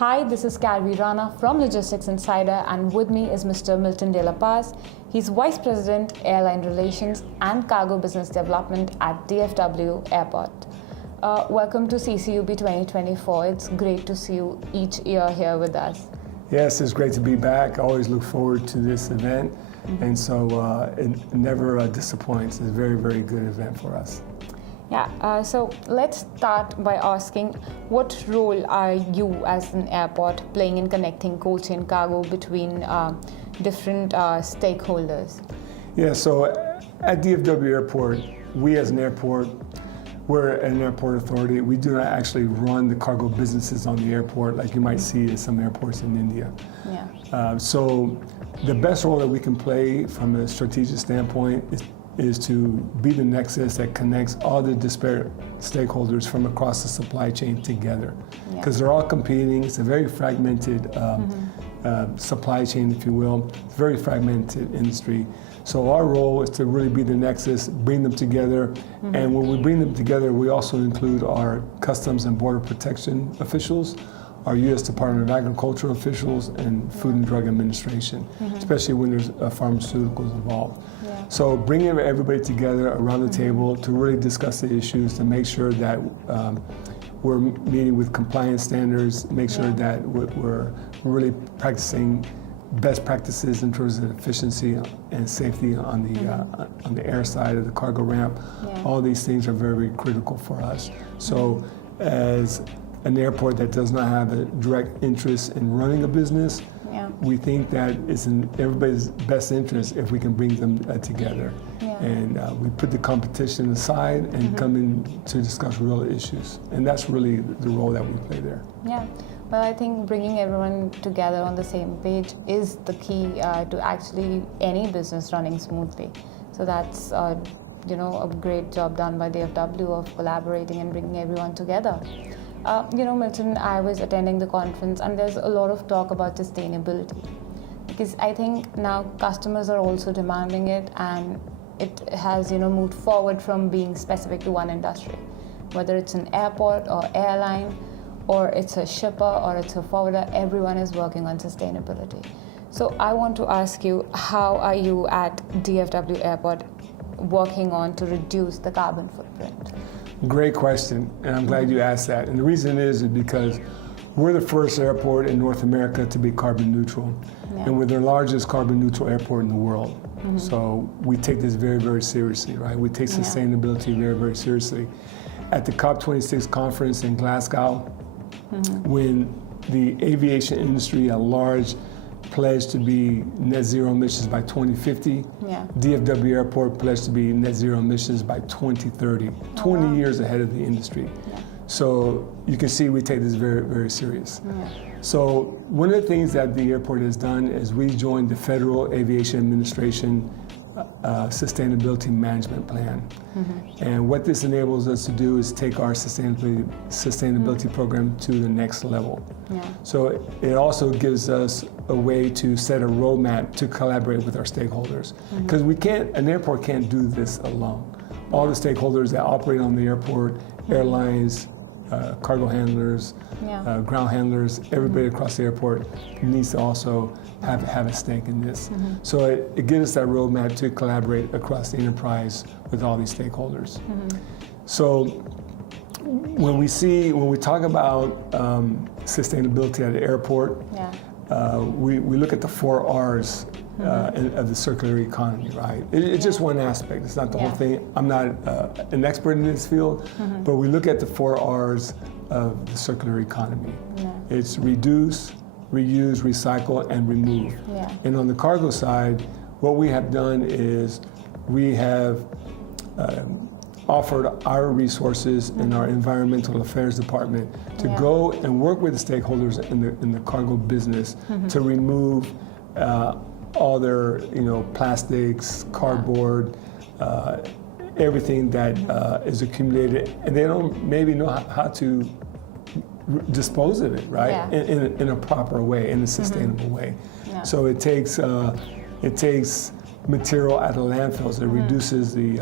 Hi, this is Carvi Rana from Logistics Insider, and with me is Mr. Milton De La Paz. He's Vice President, Airline Relations and Cargo Business Development at DFW Airport. Welcome to CCUB 2024. It's great to see you each year here with us. Yes, it's great to be back. I always look forward to this event, and so it never disappoints. It's a very, very good event for us. Yeah, so let's start by asking, what role are you as an airport playing in connecting cold chain cargo between different stakeholders? Yeah, so at DFW Airport, we as an airport, we're an airport authority. We do not actually run the cargo businesses on the airport like you might see at some airports in India. Yeah. So the best role that we can play from a strategic standpoint is to be the nexus that connects all the disparate stakeholders from across the supply chain together. Because they're all competing. It's a very fragmented supply chain, if you will. It's a very fragmented industry. So our role is to really be the nexus, bring them together. And when we bring them together, we also include our Customs and Border Protection officials, our U.S. Department of Agriculture officials, and Food and Drug Administration, especially when there's pharmaceuticals involved. Yeah. So bringing everybody together around the table to really discuss the issues, to make sure that we're meeting with compliance standards, make sure that we're really practicing best practices in terms of efficiency and safety on the air side of the cargo ramp. Yeah. All these things are very, very critical for us. So as an airport that does not have a direct interest in running a business, we think that it's in everybody's best interest if we can bring them together. Yeah. And we put the competition aside and come in to discuss real issues. And that's really the role that we play there. Yeah. Well, I think bringing everyone together on the same page is the key to actually any business running smoothly. So that's a great job done by DFW of collaborating and bringing everyone together. Milton, I was attending the conference and there's a lot of talk about sustainability, because I think now customers are also demanding it, and it has moved forward from being specific to one industry, whether it's an airport or airline, or it's a shipper or it's a forwarder. Everyone is working on sustainability. So I want to ask you, how are you at DFW Airport working on to reduce the carbon footprint? Great question, and I'm glad you asked that. And the reason is because we're the first airport in North America to be carbon neutral, and we're the largest carbon neutral airport in the world. So we take this very, very seriously, right? We take sustainability very, very seriously. At the COP26 conference in Glasgow, when the aviation industry at large pledged to be net zero emissions by 2050. DFW Airport pledged to be net zero emissions by 2030, 20 years ahead of the industry. So you can see we take this very, very serious. So one of the things that the airport has done is we joined the Federal Aviation Administration Sustainability Management Plan. And what this enables us to do is take our sustainability program to the next level. So it also gives us a way to set a roadmap to collaborate with our stakeholders. Because an airport can't do this alone. All the stakeholders that operate on the airport, airlines, cargo handlers, ground handlers, everybody across the airport needs to also have a stake in this. So it gives us that roadmap to collaborate across the enterprise with all these stakeholders. So when we talk about sustainability at the airport, we look at the 4 R's of the circular economy, right? It's just one aspect. It's not the whole thing. I'm not an expert in this field, but we look at the 4 R's of the circular economy. It's reduce, reuse, recycle, and remove. And on the cargo side, what we have done is we have offered our resources in our environmental affairs department to go and work with the stakeholders in the cargo business to remove all their plastics, cardboard, everything that is accumulated, and they don't maybe know how to dispose of it, right? In a proper way, in a sustainable way. So it takes material out of landfills. It reduces the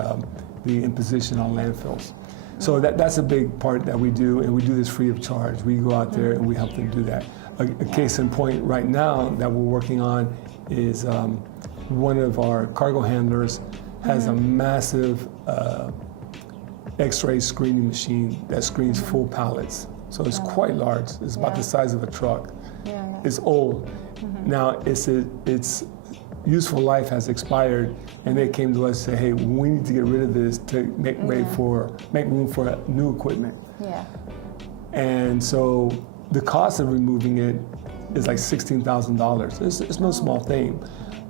imposition on landfills. So that's a big part that we do, and we do this free of charge. We go out there and we help them do that. A case in point right now that we're working on is one of our cargo handlers has a massive X-ray screening machine that screens full pallets. So it's quite large. It's about the size of a truck. It's old. Now its useful life has expired, and they came to us and said, "Hey, we need to get rid of this to make room for new equipment." And so the cost of removing it is like $16,000. It's no small thing.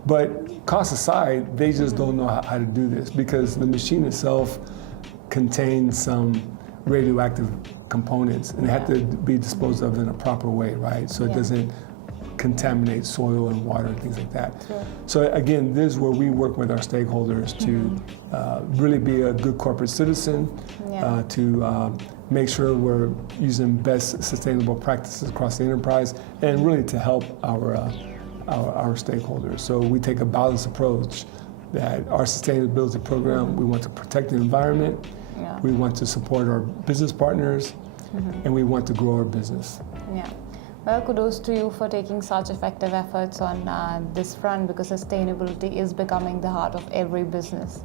But cost aside, they just don't know how to do this because the machine itself contains some radioactive components, and they have to be disposed of in a proper way, right? So it doesn't contaminate soil and water and things like that. So again, this is where we work with our stakeholders to really be a good corporate citizen, to make sure we're using best sustainable practices across the enterprise, and really to help our stakeholders. So we take a balanced approach that our sustainability program, we want to protect the environment, we want to support our business partners, and we want to grow our business. Well, kudos to you for taking such effective efforts on this front, because sustainability is becoming the heart of every business.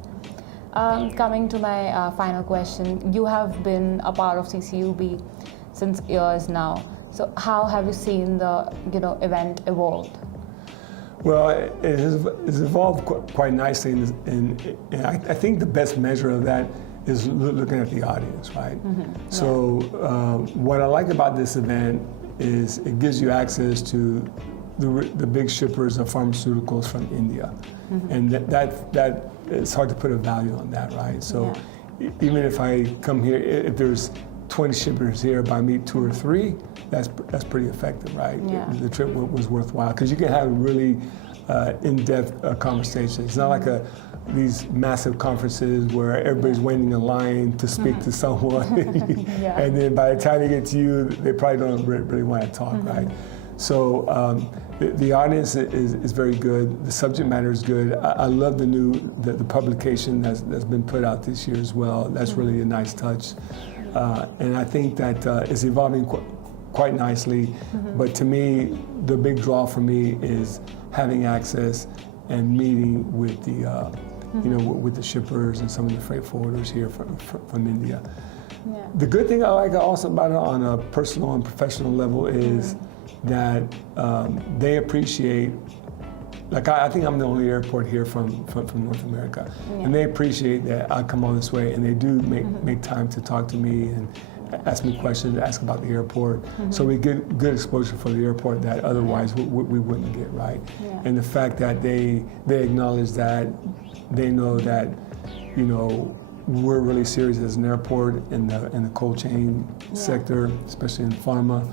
Coming to my final question, you have been a part of CCUB since years now. So how have you seen the event evolve? Well, it has evolved quite nicely, and I think the best measure of that is looking at the audience, right? So what I like about this event is it gives you access to the big shippers of pharmaceuticals from India, and that it's hard to put a value on that, right? So even if I come here, if there's 20 shippers here, if I meet 2 or 3, that's pretty effective, right? The trip was worthwhile because you can have really in-depth conversations. It's not like these massive conferences where everybody's waiting in line to speak to someone, and then by the time they get to you, they probably don't really want to talk, right? So the audience is very good. The subject matter is good. I love the publication that's been put out this year as well. That's really a nice touch, and I think that it's evolving quite nicely. But to me, the big draw for me is having access and meeting with the with the shippers and some of the freight forwarders here from India. The good thing I like also about it on a personal and professional level is that they appreciate, like I think I'm the only airport here from North America, and they appreciate that I come all this way, and they do make time to talk to me and ask me questions, ask about the airport. So we get good exposure for the airport that otherwise we wouldn't get, right? And the fact that they acknowledge that, they know that, we're really serious as an airport in the cold chain sector, especially in pharma.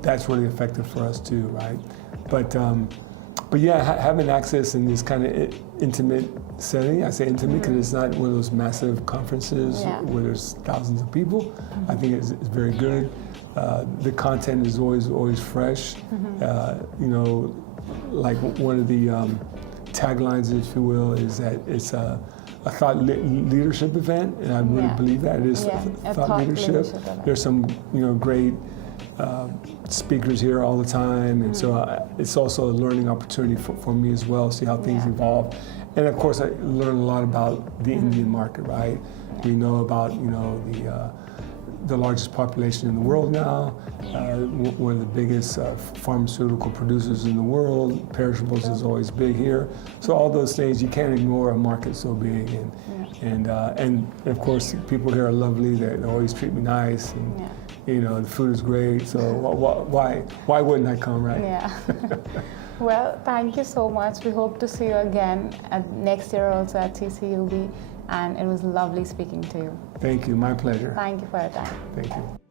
That's really effective for us too, right? But yeah, having access in this kind of intimate setting, I say intimate because it's not one of those massive conferences where there's thousands of people. I think it's very good. The content is always fresh. Like one of the taglines, if you will, is that it's a thought leadership event, and I really believe that it is thought leadership. There's some great speakers here all the time, and so it's also a learning opportunity for me as well, see how things evolve. And of course I learn a lot about the Indian market, right? We know about the largest population in the world now, one of the biggest pharmaceutical producers in the world. Perishables is always big here. So all those things, you can't ignore a market so big. And of course, people here are lovely. They always treat me nice, and the food is great. So why wouldn't I come, right? Well, thank you so much. We hope to see you again next year also at CCUB. And it was lovely speaking to you. Thank you, my pleasure. Thank you for your time. Thank you.